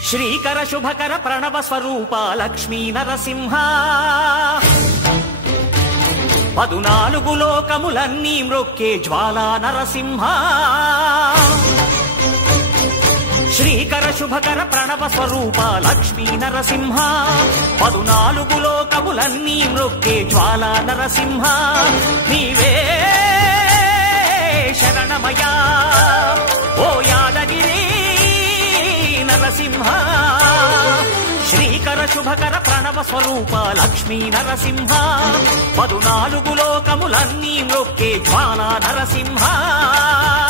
శ్రీకర శుభకర ప్రణవ స్వరూప లక్ష్మీ నరసింహ 14 లోకములన్నీ మ్రొక్కే జ్వాలా నరసింహ శ్రీకర శుభకర ప్రణవ స్వరూప లక్ష్మీ నరసింహ 14 లోకములన్నీ మ్రొక్కే జ్వాలా నరసింహ నీవే శరణమయా ఓ యాదగిరి నరసింహ శ్రీకర శుభకర ప్రణవ స్వరూప లక్ష్మీ నరసింహ 14 లోకములన్నీ మ్రొక్కే జ్వాలా నరసింహ